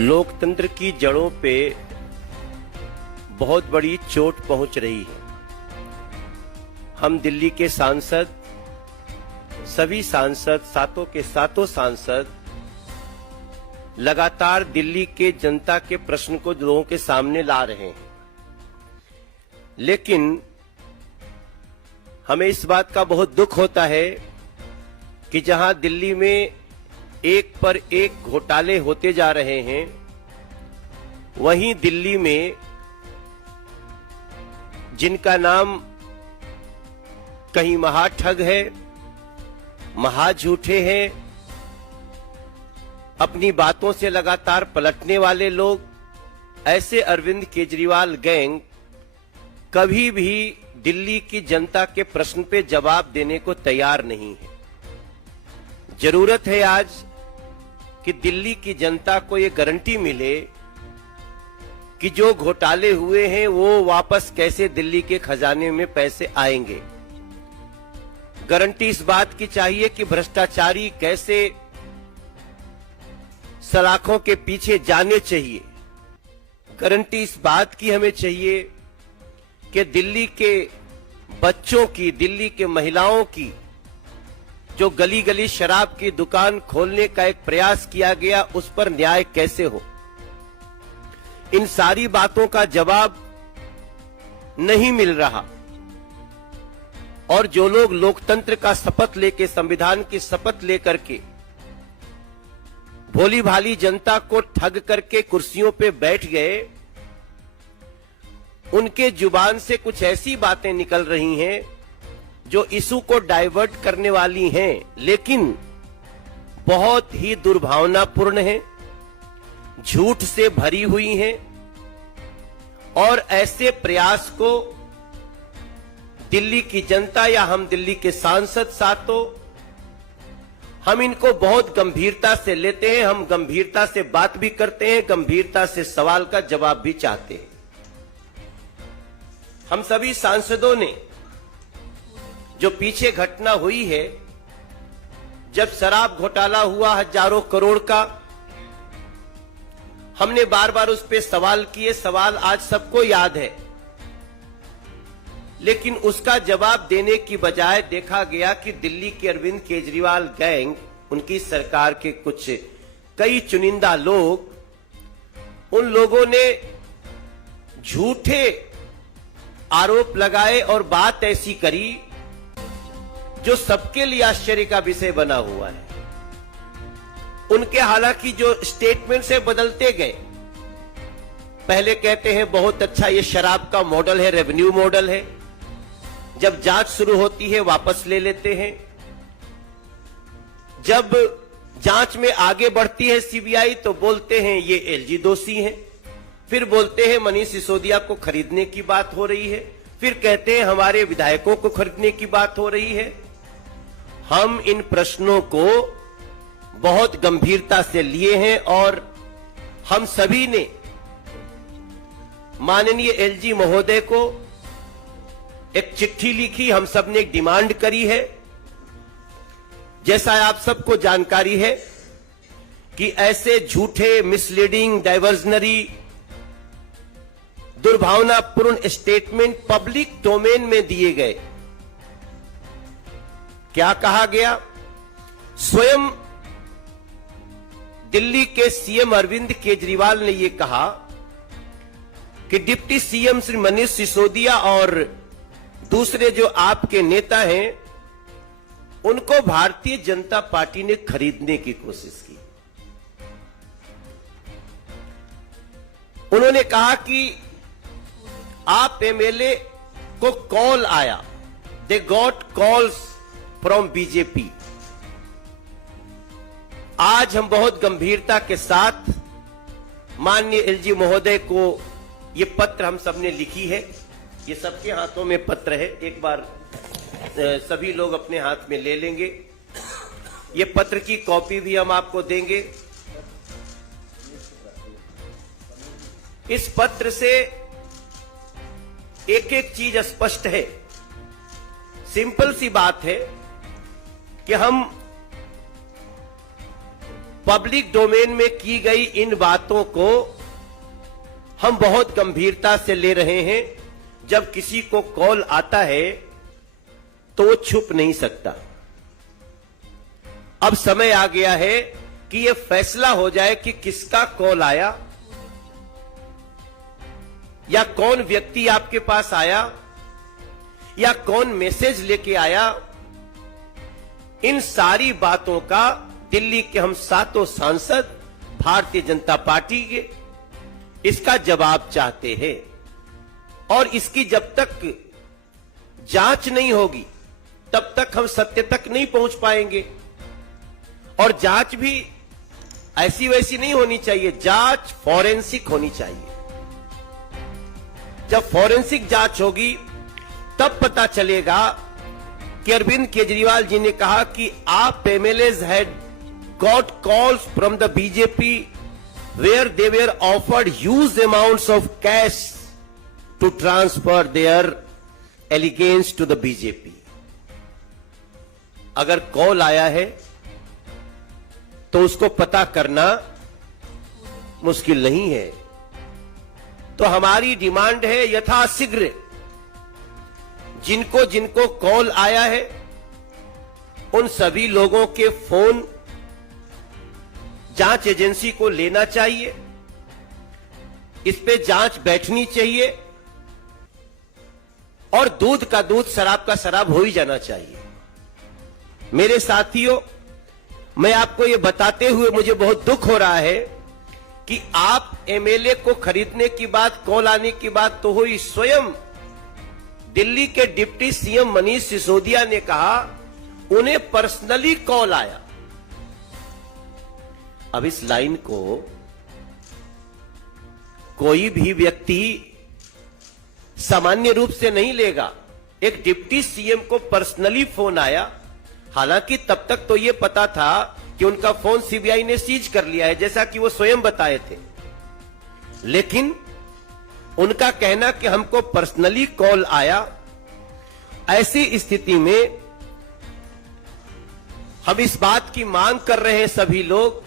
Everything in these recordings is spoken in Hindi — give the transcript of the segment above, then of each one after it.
लोकतंत्र की जड़ों पे बहुत बड़ी चोट पहुंच रही है। हम दिल्ली के सांसद, सभी सांसद, सातों के सातों सांसद लगातार दिल्ली के जनता के प्रश्न को लोगों के सामने ला रहे हैं, लेकिन हमें इस बात का बहुत दुख होता है कि जहां दिल्ली में एक पर एक घोटाले होते जा रहे हैं, वहीं दिल्ली में जिनका नाम कहीं महाठग है, महाझूठे हैं, अपनी बातों से लगातार पलटने वाले लोग, ऐसे अरविंद केजरीवाल गैंग कभी भी दिल्ली की जनता के प्रश्न पे जवाब देने को तैयार नहीं है। जरूरत है आज कि दिल्ली की जनता को ये गारंटी मिले कि जो घोटाले हुए हैं वो वापस कैसे दिल्ली के खजाने में पैसे आएंगे। गारंटी इस बात की चाहिए कि भ्रष्टाचारी कैसे सलाखों के पीछे जाने चाहिए। गारंटी इस बात की हमें चाहिए कि दिल्ली के बच्चों की, दिल्ली के महिलाओं की जो गली गली शराब की दुकान खोलने का एक प्रयास किया गया, उस पर न्याय कैसे हो। इन सारी बातों का जवाब नहीं मिल रहा, और जो लोग लोकतंत्र का शपथ लेके, संविधान की शपथ लेकर के भोली भाली जनता को ठग करके कुर्सियों पे बैठ गए, उनके जुबान से कुछ ऐसी बातें निकल रही हैं जो इशू को डाइवर्ट करने वाली हैं, लेकिन बहुत ही दुर्भावनापूर्ण हैं, झूठ से भरी हुई हैं, और ऐसे प्रयास को दिल्ली की जनता या हम दिल्ली के सांसद साथों, हम इनको बहुत गंभीरता से लेते हैं। हम गंभीरता से बात भी करते हैं, गंभीरता से सवाल का जवाब भी चाहते हैं। हम सभी सांसदों ने जो पीछे घटना हुई है, जब शराब घोटाला हुआ हजारों करोड़ का, हमने बार बार उस पर सवाल किए। सवाल आज सबको याद है, लेकिन उसका जवाब देने की बजाय देखा गया कि दिल्ली के अरविंद केजरीवाल गैंग, उनकी सरकार के कुछ कई चुनिंदा लोग, उन लोगों ने झूठे आरोप लगाए और बात ऐसी करी जो सबके लिए आश्चर्य का विषय बना हुआ है। उनके हालांकि जो स्टेटमेंट से बदलते गए, पहले कहते हैं बहुत अच्छा ये शराब का मॉडल है, रेवेन्यू मॉडल है, जब जांच शुरू होती है वापस ले लेते हैं, जब जांच में आगे बढ़ती है सीबीआई तो बोलते हैं ये एलजी दोषी हैं, फिर बोलते हैं मनीष सिसोदिया को खरीदने की बात हो रही है, फिर कहते हैं हमारे विधायकों को खरीदने की बात हो रही है। हम इन प्रश्नों को बहुत गंभीरता से लिए हैं और हम सभी ने माननीय एलजी महोदय को एक चिट्ठी लिखी, हम सब ने एक डिमांड करी है। जैसा आप सबको जानकारी है कि ऐसे झूठे, मिसलीडिंग, डाइवर्जनरी, दुर्भावनापूर्ण स्टेटमेंट पब्लिक डोमेन में दिए गए। क्या कहा गया? स्वयं दिल्ली के सीएम अरविंद केजरीवाल ने यह कहा कि डिप्टी सीएम श्री मनीष सिसोदिया और दूसरे जो आपके नेता हैं, उनको भारतीय जनता पार्टी ने खरीदने की कोशिश की। उन्होंने कहा कि आप एमएलए को कॉल आया, they got calls from BJP. आज हम बहुत गंभीरता के साथ माननीय एलजी महोदय को ये पत्र हम सबने लिखी है, ये सबके हाथों में पत्र है, एक बार सभी लोग अपने हाथ में ले लेंगे। ये पत्र की कॉपी भी हम आपको देंगे। इस पत्र से एक एक चीज स्पष्ट है। सिंपल सी बात है कि हम पब्लिक डोमेन में की गई इन बातों को हम बहुत गंभीरता से ले रहे हैं। जब किसी को कॉल आता है तो वो छुप नहीं सकता। अब समय आ गया है कि यह फैसला हो जाए कि किसका कॉल आया या कौन व्यक्ति आपके पास आया या कौन मैसेज लेके आया। इन सारी बातों का दिल्ली के हम सातों सांसद भारतीय जनता पार्टी के इसका जवाब चाहते हैं। और इसकी जब तक जांच नहीं होगी तब तक हम सत्य तक नहीं पहुंच पाएंगे। और जांच भी ऐसी वैसी नहीं होनी चाहिए, जांच फॉरेंसिक होनी चाहिए। जब फॉरेंसिक जांच होगी तब पता चलेगा कि अरविंद केजरीवाल जी ने कहा कि आप MLAs had got calls from the BJP where they were offered huge amounts of cash to transfer their allegiance to the BJP. अगर कॉल आया है तो उसको पता करना मुश्किल नहीं है। तो हमारी डिमांड है यथाशीघ्र जिनको जिनको कॉल आया है उन सभी लोगों के फोन जांच एजेंसी को लेना चाहिए। इस पे जांच बैठनी चाहिए और दूध का दूध शराब का शराब हो ही जाना चाहिए। मेरे साथियों, मैं आपको यह बताते हुए मुझे बहुत दुख हो रहा है कि आप एमएलए को खरीदने की बात, कॉल आने की बात तो हुई, स्वयं दिल्ली के डिप्टी सीएम मनीष सिसोदिया ने कहा उन्हें पर्सनली कॉल आया। अब इस लाइन को कोई भी व्यक्ति सामान्य रूप से नहीं लेगा। एक डिप्टी सीएम को पर्सनली फोन आया, हालांकि तब तक तो यह पता था कि उनका फोन सीबीआई ने सीज कर लिया है, जैसा कि वो स्वयं बताए थे। लेकिन उनका कहना कि हमको पर्सनली कॉल आया, ऐसी स्थिति में हम इस बात की मांग कर रहे हैं सभी लोग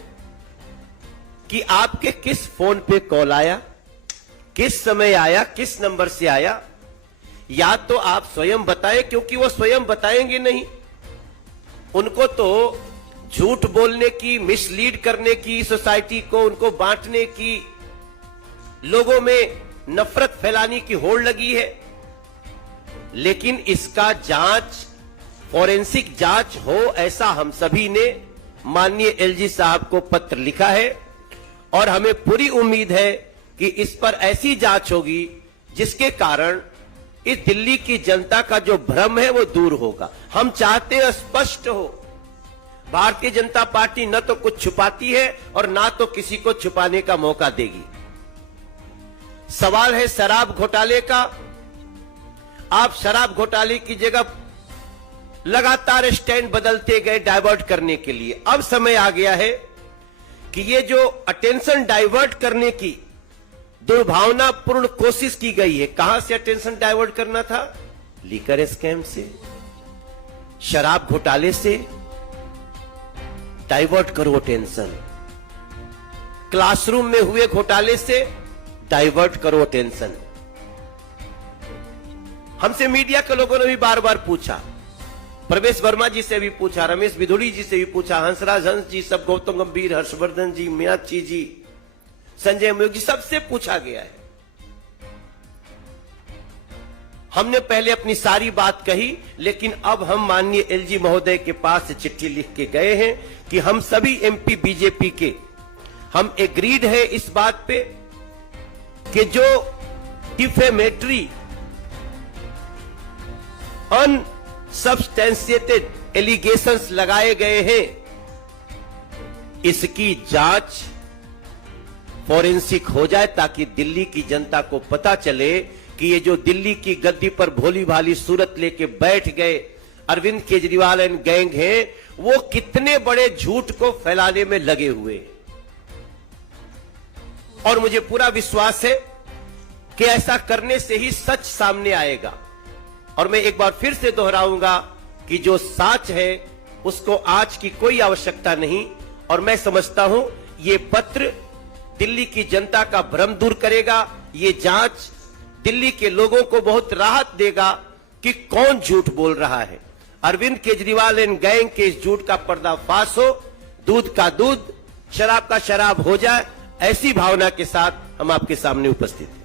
कि आपके किस फोन पे कॉल आया, किस समय आया, किस नंबर से आया, या तो आप स्वयं बताएं, क्योंकि वो स्वयं बताएंगे नहीं। उनको तो झूठ बोलने की, मिसलीड करने की, सोसाइटी को उनको बांटने की, लोगों में नफरत फैलाने की होड़ लगी है। लेकिन इसका जांच, फॉरेंसिक जांच हो, ऐसा हम सभी ने माननीय एलजी साहब को पत्र लिखा है और हमें पूरी उम्मीद है कि इस पर ऐसी जांच होगी जिसके कारण इस दिल्ली की जनता का जो भ्रम है वो दूर होगा। हम चाहते हैं स्पष्ट हो। भारतीय जनता पार्टी न तो कुछ छुपाती है और ना तो किसी को छुपाने का मौका देगी। सवाल है शराब घोटाले का। आप शराब घोटाले की जगह लगातार स्टैंड बदलते गए डाइवर्ट करने के लिए। अब समय आ गया है कि ये जो अटेंशन डाइवर्ट करने की दुर्भावनापूर्ण कोशिश की गई है, कहां से अटेंशन डाइवर्ट करना था? लीकर स्कैम से, शराब घोटाले से डाइवर्ट करो अटेंशन। क्लासरूम में हुए घोटाले से डाइवर्ट करो अटेंशन। हमसे मीडिया के लोगों ने भी बार बार पूछा, प्रवेश वर्मा जी से भी पूछा, रमेश बिधुड़ी जी से भी पूछा, हंसराज हंस जी, सब, गौतम गंभीर, हर्षवर्धन जी, मीनाक्षी जी, संजय मयूख जी, सबसे पूछा गया है। हमने पहले अपनी सारी बात कही, लेकिन अब हम माननीय एलजी महोदय के पास चिट्ठी लिख के गए हैं कि हम सभी एमपी बीजेपी के हम एग्रीड है इस बात पे कि जो डिफेमेटरी, अनसब्सटेंशिएटेड एलिगेशंस लगाए गए हैं, इसकी जांच फॉरेंसिक हो जाए ताकि दिल्ली की जनता को पता चले कि ये जो दिल्ली की गद्दी पर भोली भाली सूरत लेके बैठ गए अरविंद केजरीवाल एंड गैंग हैं, वो कितने बड़े झूठ को फैलाने में लगे हुए। और मुझे पूरा विश्वास है कि ऐसा करने से ही सच सामने आएगा। और मैं एक बार फिर से दोहराऊंगा कि जो सच है उसको आज की कोई आवश्यकता नहीं, और मैं समझता हूं ये पत्र दिल्ली की जनता का भ्रम दूर करेगा। ये जांच दिल्ली के लोगों को बहुत राहत देगा कि कौन झूठ बोल रहा है। अरविंद केजरीवाल एंड गैंग के इस झूठ का पर्दाफाश हो, दूध का दूध, शराब का शराब हो जाए, ऐसी भावना के साथ हम आपके सामने उपस्थित हैं।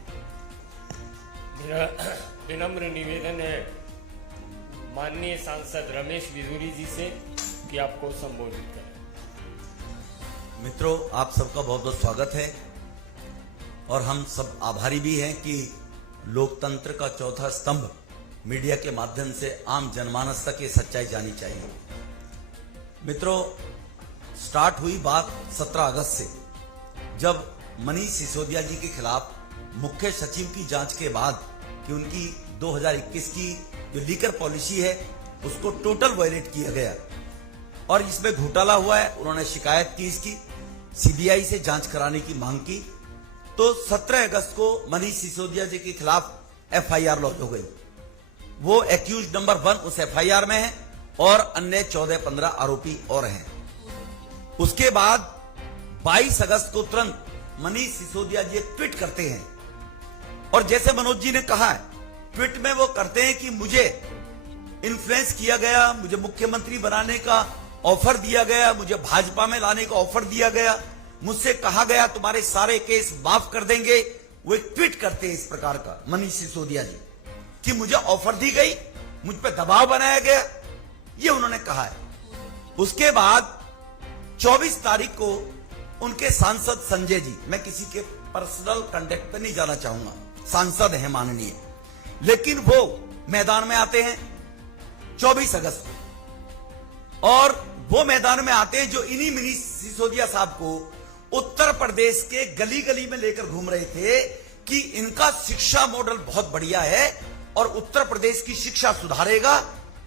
मेरा विनम्र निवेदन है माननीय सांसद रमेश बिधूरी जी से कि आपको संबोधित करें। मित्रों, आप सबका बहुत बहुत स्वागत है और हम सब आभारी भी हैं कि लोकतंत्र का चौथा स्तंभ मीडिया के माध्यम से आम जनमानस तक ये सच्चाई जानी चाहिए। मित्रों, स्टार्ट हुई बात 17 अगस्त से, जब मनीष सिसोदिया जी के खिलाफ मुख्य सचिव की जांच के बाद कि उनकी 2021 की जो लीकर पॉलिसी है उसको टोटल वायलेट किया गया और इसमें घोटाला हुआ है। उन्होंने शिकायत की, इसकी सीबीआई से जांच कराने की मांग की। तो 17 अगस्त को मनीष सिसोदिया जी के खिलाफ एफआईआर लॉन्च हो गई। वो एक्यूज नंबर 1 उस एफआईआर में है और अन्य 14-15 आरोपी और हैं। उसके बाद 22 अगस्त को तुरंत मनीष सिसोदिया जी एक ट्वीट करते हैं और जैसे मनोज जी ने कहा है, ट्वीट में वो करते हैं कि मुझे इन्फ्लुएंस किया गया, मुझे मुख्यमंत्री बनाने का ऑफर दिया गया, मुझे भाजपा में लाने का ऑफर दिया गया, मुझसे कहा गया तुम्हारे सारे केस माफ कर देंगे। वो एक ट्वीट करते हैं इस प्रकार का मनीष सिसोदिया जी कि मुझे ऑफर दी गई, मुझ पर दबाव बनाया गया, ये उन्होंने कहा है। उसके बाद 24 तारीख को उनके सांसद संजय जी, मैं किसी के पर्सनल कंटेक्ट पे नहीं जाना चाहूंगा, सांसद हैं माननीय, लेकिन वो मैदान में आते हैं 24 अगस्त को और वो मैदान में आते हैं जो इन्हीं मनीष सिसोदिया साहब को उत्तर प्रदेश के गली गली में लेकर घूम रहे थे कि इनका शिक्षा मॉडल बहुत बढ़िया है और उत्तर प्रदेश की शिक्षा सुधारेगा।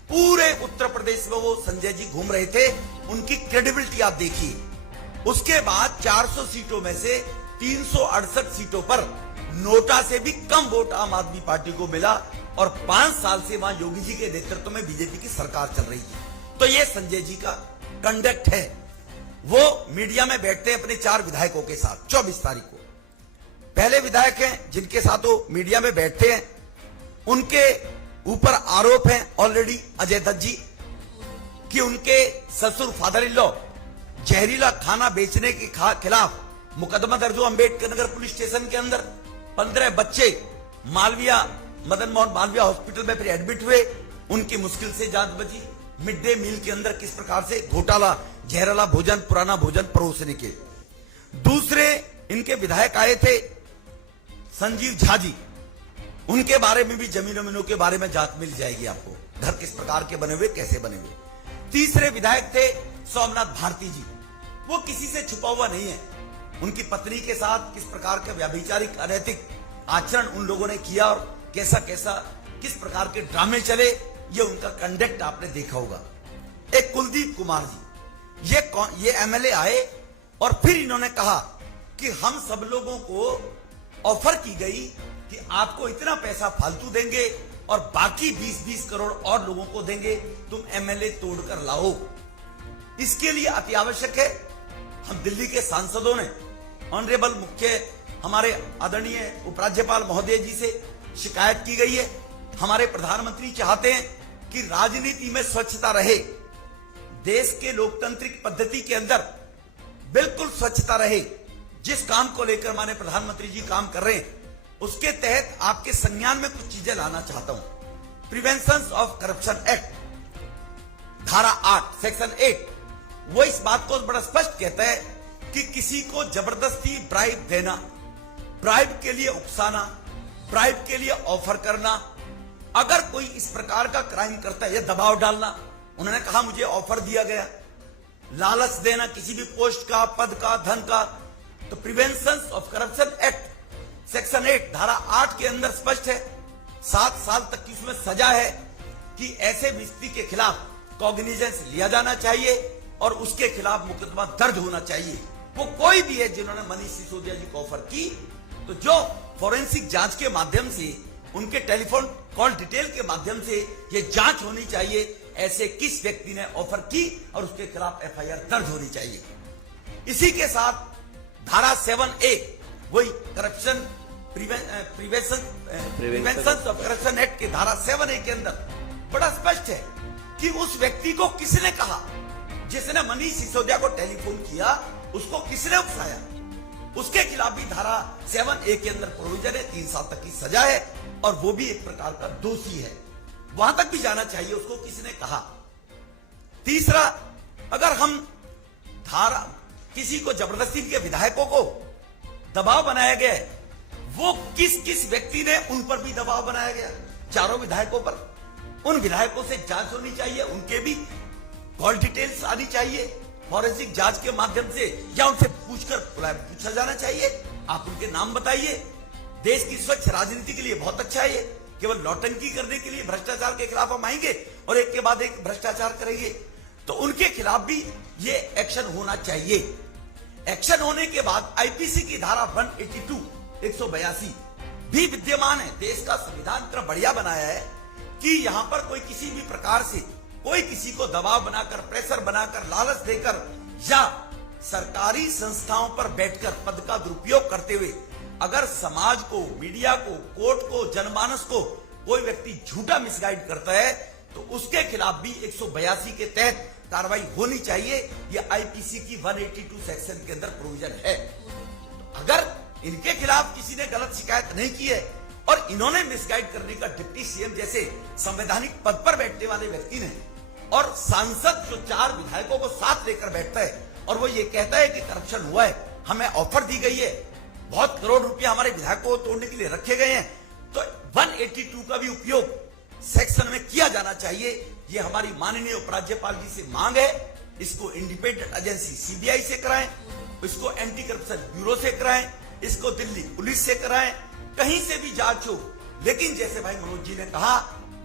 पूरे उत्तर प्रदेश में वो संजय जी घूम रहे थे, उनकी क्रेडिबिलिटी आप देखिए। उसके बाद 400 सीटों में से 368 सीटों पर नोटा से भी कम वोट आम आदमी पार्टी को मिला और 5 साल से वहां योगी जी के नेतृत्व में बीजेपी की सरकार चल रही थी। तो ये संजय जी का कंडक्ट है। वो मीडिया में बैठते हैं अपने 4 विधायकों के साथ 24 तारीख को। पहले विधायक हैं जिनके साथ वो मीडिया में बैठते हैं, उनके ऊपर आरोप है ऑलरेडी अजय दत्त जी कि उनके ससुर फादर इन लॉ जहरीला खाना बेचने के खिलाफ मुकदमा दर्ज हुआ अंबेडकर नगर पुलिस स्टेशन के अंदर। 15 बच्चे मालविया, मदन मोहन मालविया हॉस्पिटल में फिर एडमिट हुए, उनकी मुश्किल से जान बची। मिड डे मील के अंदर किस प्रकार से घोटाला, जहरीला भोजन, पुराना भोजन परोसने के। दूसरे इनके विधायक आए थे संजीव झा जी, उनके बारे में भी जमीनों मिनों के बारे में जांच मिल जाएगी आपको, घर किस प्रकार के बने हुए, कैसे बने हुए। तीसरे विधायक थे सोमनाथ भारती जी, वो किसी से छुपा हुआ नहीं है। उनकी पत्नी के साथ किस प्रकार का व्यभिचारिक अनैतिक आचरण उन लोगों ने किया और कैसा कैसा किस प्रकार के ड्रामे चले, ये उनका कंडक्ट आपने देखा होगा। एक कुलदीप कुमार जी, ये एमएलए आए और फिर इन्होंने कहा कि हम सब लोगों को ऑफर की गई कि आपको इतना पैसा फालतू देंगे और बाकी 20-20 करोड़ और लोगों को देंगे, तुम एमएलए तोड़कर लाओ। इसके लिए अति आवश्यक है, हम दिल्ली के सांसदों ने ऑनरेबल मुख्य हमारे आदरणीय उपराज्यपाल महोदय जी से शिकायत की गई है। हमारे प्रधानमंत्री चाहते हैं कि राजनीति में स्वच्छता रहे, देश के लोकतांत्रिक पद्धति के अंदर बिल्कुल स्वच्छता रहे। जिस काम को लेकर माननीय प्रधानमंत्री जी काम कर रहे हैं उसके तहत आपके संज्ञान में कुछ चीजें लाना चाहता हूं। प्रिवेंशन ऑफ करप्शन एक्ट धारा 8 सेक्शन 8 वो इस बात को बड़ा स्पष्ट कहता है कि किसी को जबरदस्ती ब्राइब देना, ब्राइब के लिए उकसाना, ब्राइब के लिए ऑफर करना, अगर कोई इस प्रकार का क्राइम करता है या दबाव डालना, उन्होंने कहा मुझे ऑफर दिया गया, लालच देना किसी भी पोस्ट का, पद का, धन का, तो prevention of corruption act section 8 धारा 8 के अंदर स्पष्ट है 7 साल तक की उसमें सजा है कि ऐसे व्यक्ति के खिलाफ कॉग्निजेंस लिया जाना चाहिए और उसके खिलाफ मुकदमा दर्ज होना चाहिए। वो कोई भी है जिन्होंने मनीष सिसोदिया जी को ऑफर की, तो जो फोरेंसिक जांच के माध्यम से, उनके टेलीफोन कॉल डिटेल के माध्यम से ये जांच होनी चाहिए, ऐसे किस व्यक्ति ने ऑफर की और उसके खिलाफ एफआईआर दर्ज होनी चाहिए। इसी के साथ धारा 7A वही corruption prevention of corruption act की धारा 7A के अंदर बड़ा स्पष्ट है कि उस व्यक्ति को किसने कहा, जिसने मनीष सिसोदिया को टेलीफोन किया, उसको किसने उकसाया, उसके खिलाफ भी धारा 7A के अंदर प्रोविजन है, 3 साल तक की सजा है और वो भी एक प्रकार का दोषी है, वहां तक भी जाना चाहिए उसको किसने कहा। तीसरा, अगर हम धारा किसी को जबरदस्ती के विधायकों को दबाव बनाया गया है, वो किस किस व्यक्ति ने उन पर भी दबाव बनाया गया, चारों विधायकों पर, उन विधायकों से जांच होनी चाहिए, उनके भी कॉल डिटेल्स आनी चाहिए फॉरेंसिक जांच के माध्यम से, या उनसे पूछा जाना चाहिए, आप उनके नाम बताइए। देश की स्वच्छ राजनीति के लिए बहुत अच्छा है ये, केवल नौटंकी करने के लिए भ्रष्टाचार के खिलाफ हम आएंगे और एक के बाद एक भ्रष्टाचार करेंगे, तो उनके खिलाफ भी ये एक्शन होना चाहिए। एक्शन होने के बाद आईपीसी की धारा 182 भी विद्यमान है। देश का संविधान इतना बढ़िया बनाया है कि यहां पर कोई किसी भी प्रकार से कोई किसी को दबाव बनाकर, प्रेशर बनाकर, लालच देकर या सरकारी संस्थाओं पर बैठकर पद का दुरुपयोग करते हुए अगर समाज को, मीडिया को, कोर्ट को, जनमानस को कोई व्यक्ति झूठा मिसगाइड करता है तो उसके खिलाफ भी 182 के तहत कार्रवाई होनी चाहिए। यह आईपीसी की 182 सेक्शन के अंदर प्रोविजन है। अगर इनके खिलाफ किसी ने गलत शिकायत नहीं की है और इन्होंने मिसगाइड करने का डिप्टी सीएम जैसे संवैधानिक पद पर बैठने वाले व्यक्ति ने, और सांसद जो 4 विधायकों को साथ लेकर बैठता है और वो ये कहता है कि करप्शन हुआ है, हमें ऑफर दी गई है, बहुत करोड़ रुपया हमारे विधायकों को तोड़ने के लिए रखे गए हैं, तो 182 का भी उपयोग सेक्शन में किया जाना चाहिए। ये हमारी माननीय उपराज्यपाल जी से मांग है। इसको इंडिपेंडेंट एजेंसी सीबीआई से कराएं, इसको एंटी करप्शन ब्यूरो से कराएं, इसको दिल्ली पुलिस से कराएं, कहीं से भी जांच हो। लेकिन जैसे भाई मनोज जी ने कहा,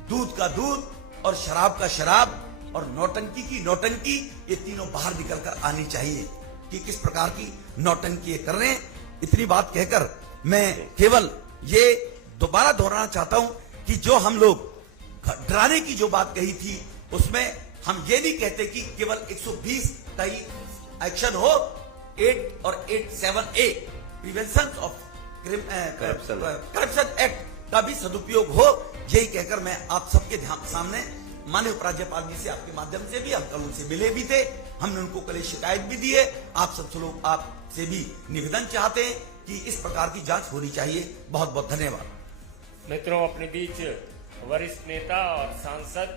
दूध का दूध और शराब का शराब और नौटंकी की नौटंकी, ये तीनों बाहर निकल कर आनी चाहिए कि किस प्रकार की नौटंकी ये कर रहे हैं। इतनी बात कहकर मैं केवल ये दोबारा दोहराना चाहता हूं कि जो हम लोग डराने की जो बात कही थी उसमें हम ये नहीं कहते कि केवल 120 का ही एक्शन हो, 8 और 87A prevention of corruption act का भी सदुपयोग हो। यही कहकर मैं आप सबके सामने माननीय उपराज्यपाल जी से आपके माध्यम से भी, हम कल उनसे मिले भी थे, हमने उनको कल शिकायत भी दी है, आप सब लोग आपसे भी निवेदन चाहते हैं कि इस प्रकार की जांच होनी चाहिए। बहुत बहुत धन्यवाद। मित्रों, अपने बीच वरिष्ठ नेता और सांसद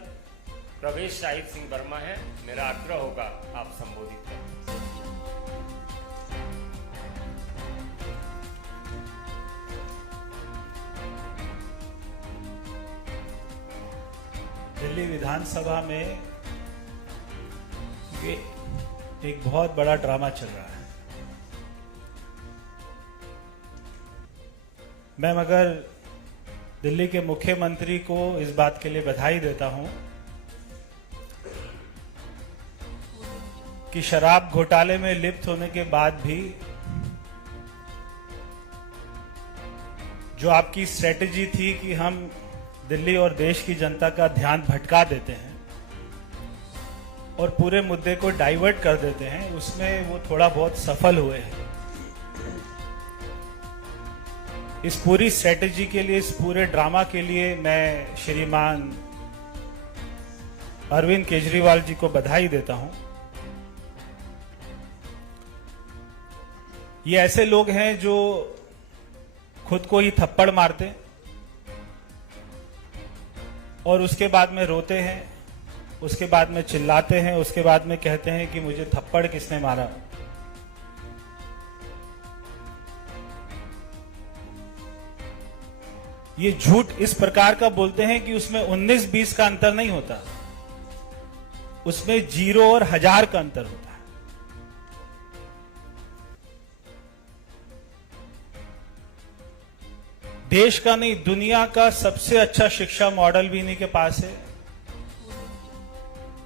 प्रवेश शाहिद सिंह वर्मा हैं। मेरा आग्रह होगा आप संबोधित करें। दिल्ली विधानसभा में ये एक बहुत बड़ा ड्रामा चल रहा है। मैं मगर दिल्ली के मुख्यमंत्री को इस बात के लिए बधाई देता हूं कि शराब घोटाले में लिप्त होने के बाद भी जो आपकी स्ट्रेटेजी थी कि हम दिल्ली और देश की जनता का ध्यान भटका देते हैं और पूरे मुद्दे को डाइवर्ट कर देते हैं, उसमें वो थोड़ा बहुत सफल हुए हैं। इस पूरी स्ट्रेटेजी के लिए, इस पूरे ड्रामा के लिए मैं श्रीमान अरविंद केजरीवाल जी को बधाई देता हूं। ये ऐसे लोग हैं जो खुद को ही थप्पड़ मारते और उसके बाद में रोते हैं, उसके बाद में चिल्लाते हैं, उसके बाद में कहते हैं कि मुझे थप्पड़ किसने मारा। ये झूठ इस प्रकार का बोलते हैं कि उसमें 19-20 का अंतर नहीं होता, उसमें 0 और 1000 का अंतर होता है। देश का नहीं, दुनिया का सबसे अच्छा शिक्षा मॉडल भी इन्हीं के पास है,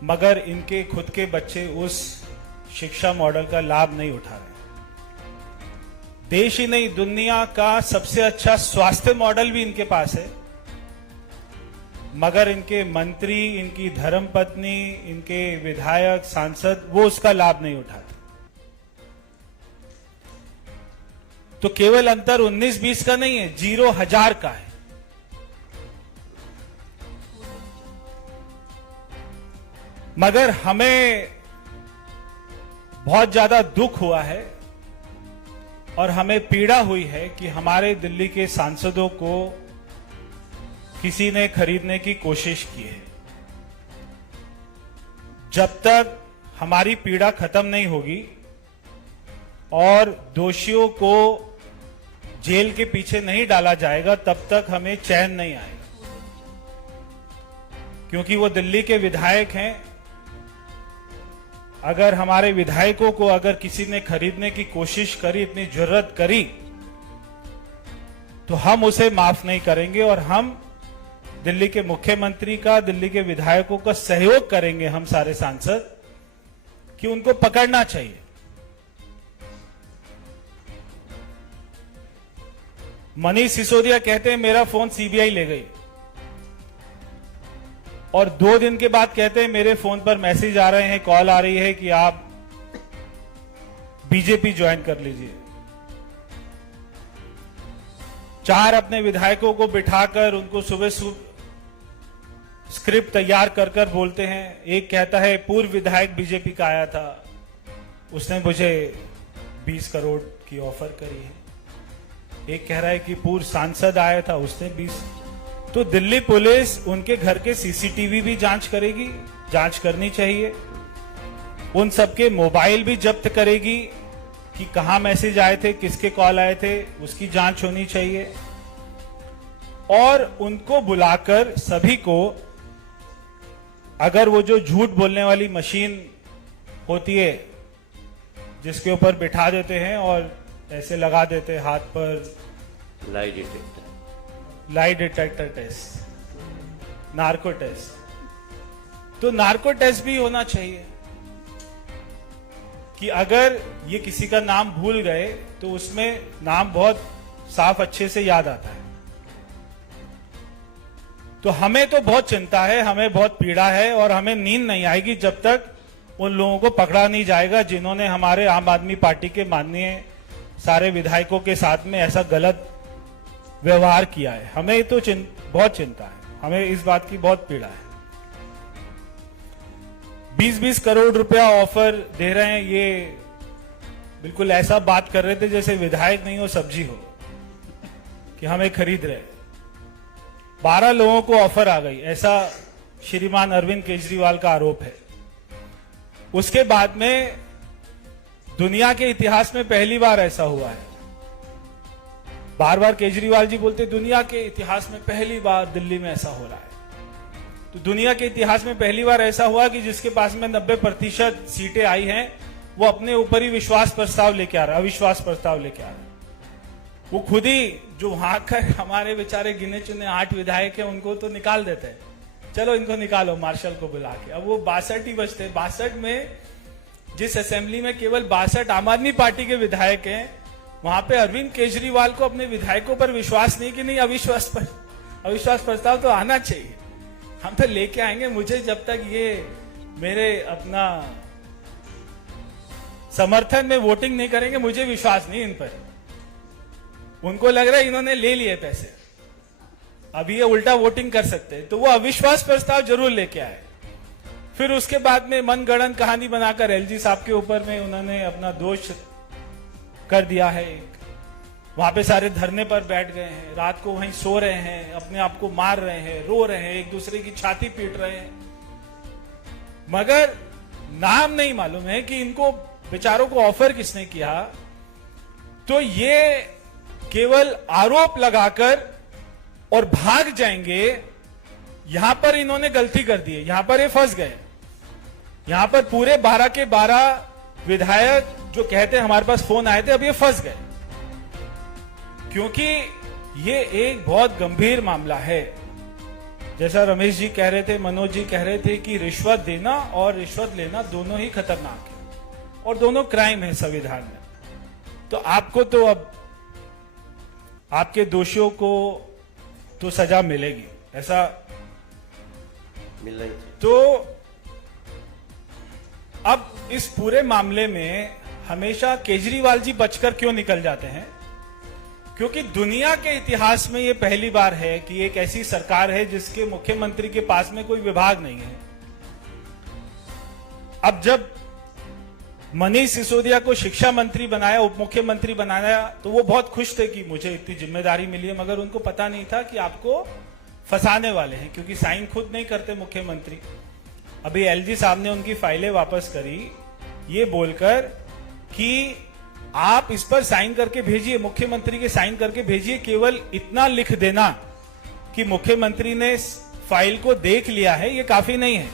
मगर इनके खुद के बच्चे उस शिक्षा मॉडल का लाभ नहीं उठा रहे। देश ही नहीं, दुनिया का सबसे अच्छा स्वास्थ्य मॉडल भी इनके पास है, मगर इनके मंत्री, इनकी धर्मपत्नी, इनके विधायक, सांसद वो उसका लाभ नहीं उठाते। तो केवल अंतर 19-20 का नहीं है, 0,000 का है। मगर हमें बहुत ज्यादा दुख हुआ है और हमें पीड़ा हुई है कि हमारे दिल्ली के सांसदों को किसी ने खरीदने की कोशिश की है। जब तक हमारी पीड़ा खत्म नहीं होगी और दोषियों को जेल के पीछे नहीं डाला जाएगा, तब तक हमें चैन नहीं आएगा। क्योंकि वो दिल्ली के विधायक हैं। अगर हमारे विधायकों को अगर किसी ने खरीदने की कोशिश करी, इतनी जुर्रत करी, तो हम उसे माफ नहीं करेंगे और हम दिल्ली के मुख्यमंत्री का, दिल्ली के विधायकों का सहयोग करेंगे, हम सारे सांसद, कि उनको पकड़ना चाहिए। मनीष सिसोदिया कहते हैं मेरा फोन सीबीआई ले गई, और 2 दिन के बाद कहते हैं मेरे फोन पर मैसेज आ रहे हैं, कॉल आ रही है कि आप बीजेपी ज्वाइन कर लीजिए। 4 अपने विधायकों को बिठाकर उनको सुबह स्क्रिप्ट तैयार कर कर बोलते हैं। एक कहता है पूर्व विधायक बीजेपी का आया था, उसने मुझे 20 करोड़ की ऑफर करी है। एक कह रहा है कि पूर्व सांसद आया था, उसने 20। तो दिल्ली पुलिस उनके घर के सीसीटीवी भी जांच करेगी, जांच करनी चाहिए। उन सबके मोबाइल भी जब्त करेगी कि कहां मैसेज आए थे, किसके कॉल आए थे, उसकी जांच होनी चाहिए। और उनको बुलाकर सभी को, अगर वो जो झूठ बोलने वाली मशीन होती है जिसके ऊपर बिठा देते हैं और ऐसे लगा देते हैं हाथ पर, lie detector test, narco test, तो नार्को टेस्ट भी होना चाहिए कि अगर ये किसी का नाम भूल गए तो उसमें नाम बहुत साफ अच्छे से याद आता है। तो हमें तो बहुत चिंता है, हमें बहुत पीड़ा है और हमें नींद नहीं आएगी जब तक उन लोगों को पकड़ा नहीं जाएगा जिन्होंने हमारे आम आदमी पार्टी के माननीय सारे विधायकों के साथ में ऐसा गलत व्यवहार किया है। हमें तो बहुत चिंता है, हमें इस बात की बहुत पीड़ा है। 20-20 करोड़ रुपया ऑफर दे रहे हैं, ये बिल्कुल ऐसा बात कर रहे थे जैसे विधायक नहीं हो सब्जी हो कि हमें खरीद रहे। 12 लोगों को ऑफर आ गई, ऐसा श्रीमान अरविंद केजरीवाल का आरोप है। उसके बाद में दुनिया के इतिहास में पहली बार ऐसा हुआ है। बार बार केजरीवाल जी बोलते दुनिया के इतिहास में पहली बार दिल्ली में ऐसा हो रहा है। तो दुनिया के इतिहास में पहली बार ऐसा हुआ कि जिसके पास में 90% सीटें आई हैं, वो अपने ऊपर ही विश्वास प्रस्ताव लेके आ रहा है, अविश्वास प्रस्ताव लेके आ रहा है। वो खुद ही जो वहां कर हमारे बेचारे गिने चुने 8 विधायक हैं, उनको तो निकाल देते हैं, चलो इनको निकालो मार्शल को बुला के। अब वो 62 ही बचते। 62 में जिस असेंबली में केवल 62 आम आदमी पार्टी के विधायक हैं, वहां पे अरविंद केजरीवाल को अपने विधायकों पर विश्वास नहीं कि नहीं अविश्वास प्रस्ताव तो आना चाहिए, हम तो लेके आएंगे। मुझे जब तक ये मेरे अपना समर्थन में वोटिंग नहीं करेंगे, मुझे विश्वास नहीं इन पर। उनको लग रहा है इन्होंने ले लिए पैसे, अभी ये उल्टा वोटिंग कर सकते हैं, तो वो अविश्वास प्रस्ताव जरूर लेके आए। फिर उसके बाद में मनगढ़ंत कहानी बनाकर एलजी साहब के ऊपर में उन्होंने अपना दोष कर दिया है। वहां पे सारे धरने पर बैठ गए हैं, रात को वहीं सो रहे हैं, अपने आप को मार रहे हैं, रो रहे हैं, एक दूसरे की छाती पीट रहे हैं, मगर नाम नहीं मालूम है कि इनको बेचारों को ऑफर किसने किया। तो ये केवल आरोप लगाकर और भाग जाएंगे, यहां पर इन्होंने गलती कर दी है, यहां पर ये फंस गए। यहां पर पूरे 12 के 12 विधायक जो कहते हैं हमारे पास फोन आए थे, अब ये फंस गए, क्योंकि ये एक बहुत गंभीर मामला है। जैसा रमेश जी कह रहे थे, मनोज जी कह रहे थे कि रिश्वत देना और रिश्वत लेना दोनों ही खतरनाक है और दोनों क्राइम है संविधान में। तो आपको तो अब आपके दोषियों को तो सजा मिलेगी, ऐसा मिल रही। तो अब इस पूरे मामले में हमेशा केजरीवाल जी बचकर क्यों निकल जाते हैं, क्योंकि दुनिया के इतिहास में ये पहली बार है कि एक ऐसी सरकार है जिसके मुख्यमंत्री के पास में कोई विभाग नहीं है। अब जब मनीष सिसोदिया को शिक्षा मंत्री बनाया, उप मुख्यमंत्री बनाया, तो वो बहुत खुश थे कि मुझे इतनी जिम्मेदारी मिली है, मगर उनको पता नहीं था कि आपको फंसाने वाले हैं, क्योंकि साइन खुद नहीं करते मुख्यमंत्री। अभी एलजी साहब ने उनकी फाइलें वापस करी ये बोलकर कि आप इस पर साइन करके भेजिए, मुख्यमंत्री के साइन करके भेजिए। केवल इतना लिख देना कि मुख्यमंत्री ने फाइल को देख लिया है ये काफी नहीं है,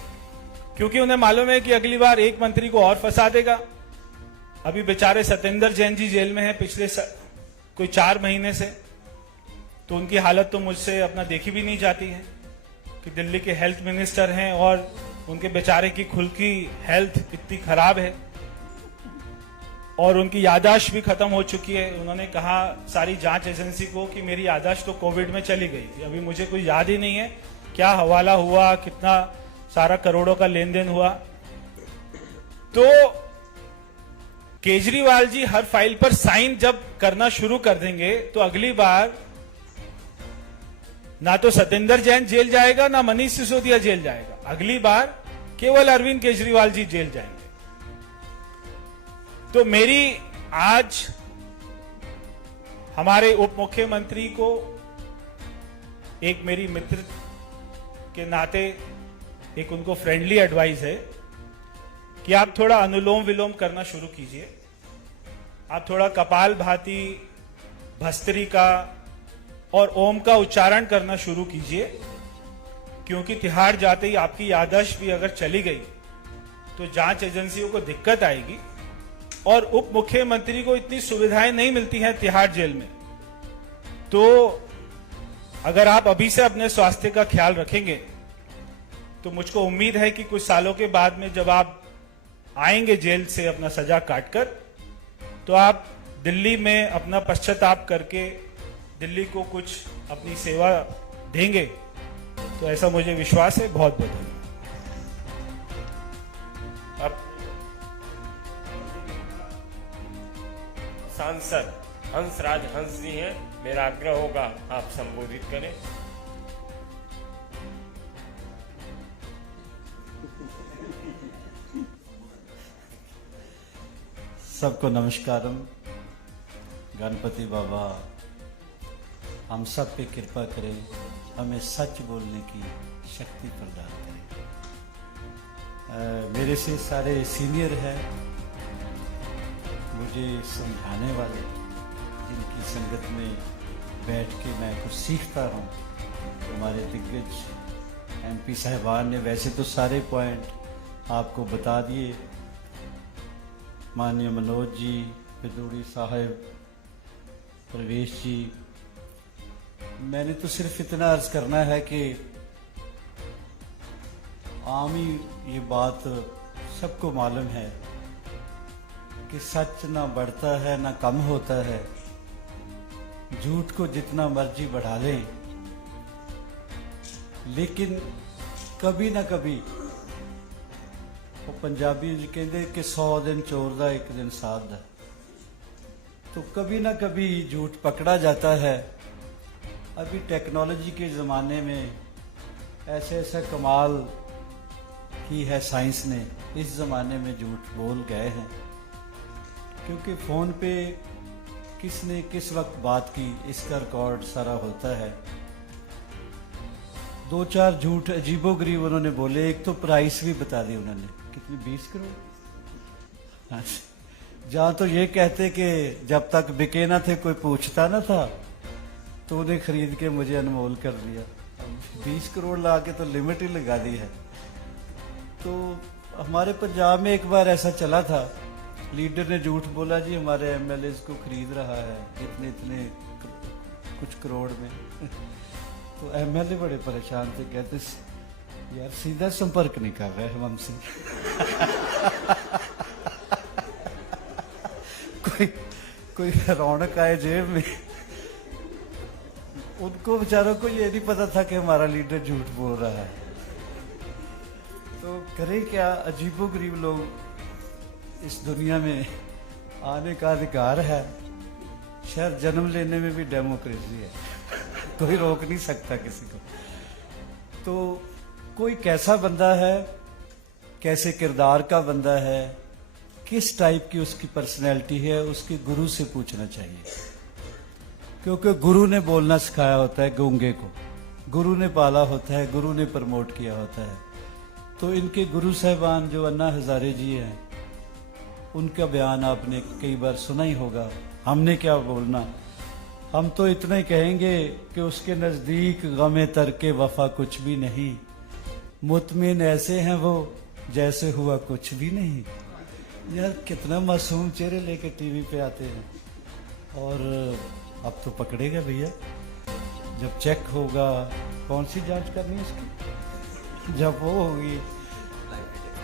क्योंकि उन्हें मालूम है कि अगली बार एक मंत्री को और फंसा देगा। अभी बेचारे सत्येंद्र जैन जी जेल में हैं पिछले कोई 4 महीने से, तो उनकी हालत तो मुझसे अपना देखी भी नहीं जाती है कि दिल्ली के हेल्थ मिनिस्टर हैं और उनके बेचारे की खुद की हेल्थ इतनी खराब है और उनकी याददाश्त भी खत्म हो चुकी है। उन्होंने कहा सारी जांच एजेंसी को कि मेरी याददाश्त तो कोविड में चली गई थी, अभी मुझे कोई याद ही नहीं है क्या हवाला हुआ, कितना सारा करोड़ों का लेन देन हुआ। तो केजरीवाल जी हर फाइल पर साइन जब करना शुरू कर देंगे तो अगली बार ना तो सत्येंद्र जैन जेल जाएगा ना मनीष सिसोदिया जेल जाएगा, अगली बार केवल अरविंद केजरीवाल जी जेल जाएंगे। तो मेरी आज हमारे उप मुख्यमंत्री को एक मेरी मित्र के नाते एक उनको फ्रेंडली एडवाइस है कि आप थोड़ा अनुलोम विलोम करना शुरू कीजिए। आप थोड़ा कपाल भाती, भस्त्रिका और ओम का उच्चारण करना शुरू कीजिए, क्योंकि तिहाड़ जाते ही आपकी याददाश्त भी अगर चली गई तो जांच एजेंसियों को दिक्कत आएगी और उप मुख्यमंत्री को इतनी सुविधाएं नहीं मिलती हैं तिहाड़ जेल में। तो अगर आप अभी से अपने स्वास्थ्य का ख्याल रखेंगे तो मुझको उम्मीद है कि कुछ सालों के बाद में जब आप आएंगे जेल से अपना सजा काटकर, तो आप दिल्ली में अपना पश्चाताप करके दिल्ली को कुछ अपनी सेवा देंगे। तो ऐसा मुझे विश्वास है। बहुत बहुत धन्यवाद। अब सांसद हंसराज हंस जी हैं, मेरा आग्रह होगा आप संबोधित करें। सबको नमस्कारम। गणपति बाबा हम सब पे कृपा करें, हमें सच बोलने की शक्ति प्रदान करें। मेरे से सारे सीनियर हैं, मुझे समझाने वाले, जिनकी संगत में बैठ के मैं कुछ सीखता हूँ। हमारे दिग्गज एमपी साहिबान ने वैसे तो सारे पॉइंट आपको बता दिए, माननीय मनोज जी, भदौड़ी साहब, प्रवेश जी। मैंने तो सिर्फ इतना अर्ज करना है कि आम ही ये बात सबको मालूम है कि सच ना बढ़ता है ना कम होता है। झूठ को जितना मर्जी बढ़ा लें, लेकिन कभी ना कभी वो पंजाबी जी कहते कि 100 दिन चोर दा एक दिन साध दा, तो कभी ना कभी झूठ पकड़ा जाता है। अभी टेक्नोलॉजी के ज़माने में ऐसे ऐसा कमाल की है साइंस ने, इस ज़माने में झूठ बोल गए हैं, क्योंकि फ़ोन पे किसने किस वक्त बात की इसका रिकॉर्ड सारा होता है। 2-4 झूठ अजीबोगरीब उन्होंने बोले। एक तो प्राइस भी बता दी उन्होंने, कितनी 20 करोड़। जहाँ तो ये कहते कि जब तक बिके ना थे कोई पूछता ना था, तो उन्हें खरीद के मुझे अनमोल कर दिया। 20 करोड़ ला के तो लिमिट ही लगा दी है। तो हमारे पंजाब में एक बार ऐसा चला था, लीडर ने झूठ बोला जी हमारे एमएलए को खरीद रहा है इतने इतने कुछ करोड़ में। तो एमएलए बड़े परेशान थे, कहते यार सीधा संपर्क नहीं कर रहे हम हमसे। कोई रौनक आए जेब में। उनको बेचारों को ये नहीं पता था कि हमारा लीडर झूठ बोल रहा है। तो करें क्या, अजीबोगरीब लोग इस दुनिया में आने का अधिकार है। शायद जन्म लेने में भी डेमोक्रेसी है, कोई रोक नहीं सकता किसी को। तो कोई कैसा बंदा है, कैसे किरदार का बंदा है, किस टाइप की उसकी पर्सनैलिटी है, उसके गुरु से पूछना चाहिए, क्योंकि गुरु ने बोलना सिखाया होता है गूंगे को, गुरु ने पाला होता है, गुरु ने प्रमोट किया होता है। तो इनके गुरु साहिबान जो अन्ना हजारे जी हैं, उनका बयान आपने कई बार सुना ही होगा। हमने क्या बोलना, हम तो इतना ही कहेंगे कि उसके नज़दीक गमे तरके वफा कुछ भी नहीं, मुतमिन ऐसे हैं वो जैसे हुआ कुछ भी नहीं। यार कितना मासूम चेहरे लेके टीवी पे आते हैं। और अब तो पकड़ेगा भैया, जब चेक होगा, कौन सी जांच करनी है इसकी, जब वो होगी,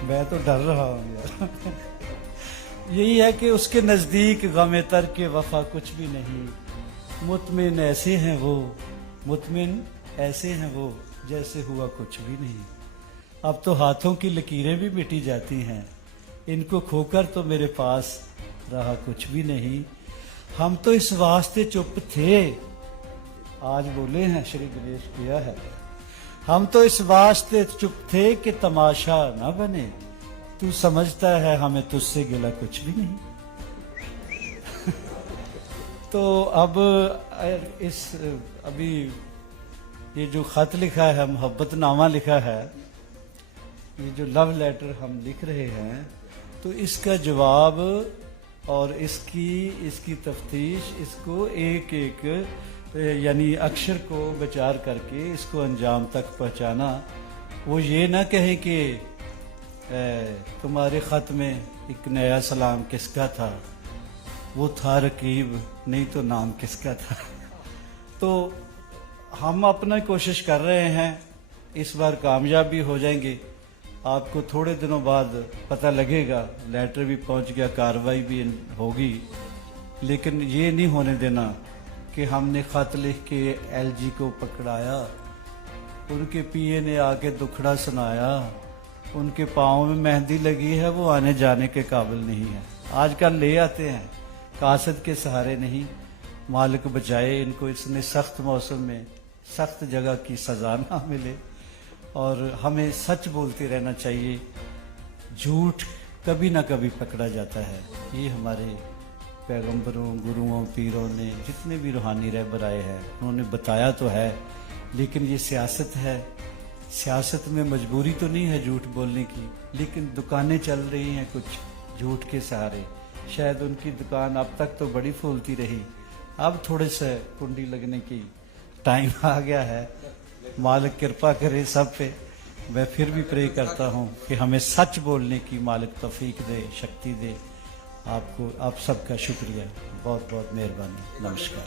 मैं तो डर रहा हूँ यार। यही है कि उसके नज़दीक गमे तरके वफा कुछ भी नहीं, मुतमिन ऐसे हैं वो, मुतमिन ऐसे हैं वो जैसे हुआ कुछ भी नहीं। अब तो हाथों की लकीरें भी मिटी जाती हैं, इनको खोकर तो मेरे पास रहा कुछ भी नहीं। हम तो इस वास्ते चुप थे, आज बोले हैं श्री गणेश किया है, हम तो इस वास्ते चुप थे कि तमाशा ना बने, तू समझता है हमें तुझसे गिला कुछ भी नहीं। तो अब इस अभी ये जो खत लिखा है, मोहब्बतनामा लिखा है, ये जो लव लेटर हम लिख रहे हैं, तो इसका जवाब और इसकी तफ्तीश, इसको एक एक यानी अक्षर को विचार करके इसको अंजाम तक पहुंचाना। वो ये ना कहे कि तुम्हारे ख़त में एक नया सलाम किसका था, वो था रकीब, नहीं तो नाम किसका था। तो हम अपना कोशिश कर रहे हैं, इस बार कामयाब भी हो जाएंगे। आपको थोड़े दिनों बाद पता लगेगा, लेटर भी पहुंच गया, कार्रवाई भी होगी, लेकिन ये नहीं होने देना कि हमने ख़त लिख के एलजी को पकड़ाया, उनके पीए ने आके दुखड़ा सुनाया, उनके पाँव में मेहंदी लगी है, वो आने जाने के काबिल नहीं है। आजकल ले आते हैं, कासद के सहारे नहीं, मालिक बचाए इनको इसने सख्त मौसम में सख्त जगह की सज़ा ना मिले। और हमें सच बोलते रहना चाहिए, झूठ कभी ना कभी पकड़ा जाता है। ये हमारे पैगंबरों, गुरुओं, पीरों ने, जितने भी रूहानी रहबर आए हैं, उन्होंने बताया तो है, लेकिन ये सियासत है, सियासत में मजबूरी तो नहीं है झूठ बोलने की, लेकिन दुकानें चल रही हैं कुछ झूठ के सहारे। शायद उनकी दुकान अब तक तो बड़ी फूलती रही, अब थोड़े से कुंडी लगने की टाइम आ गया है। मालिक कृपा करे सब पे। मैं फिर भी प्रे करता हूँ कि हमें सच बोलने की मालिक तौफीक दे, शक्ति दे। आपको आप सबका शुक्रिया, बहुत बहुत मेहरबानी, नमस्कार।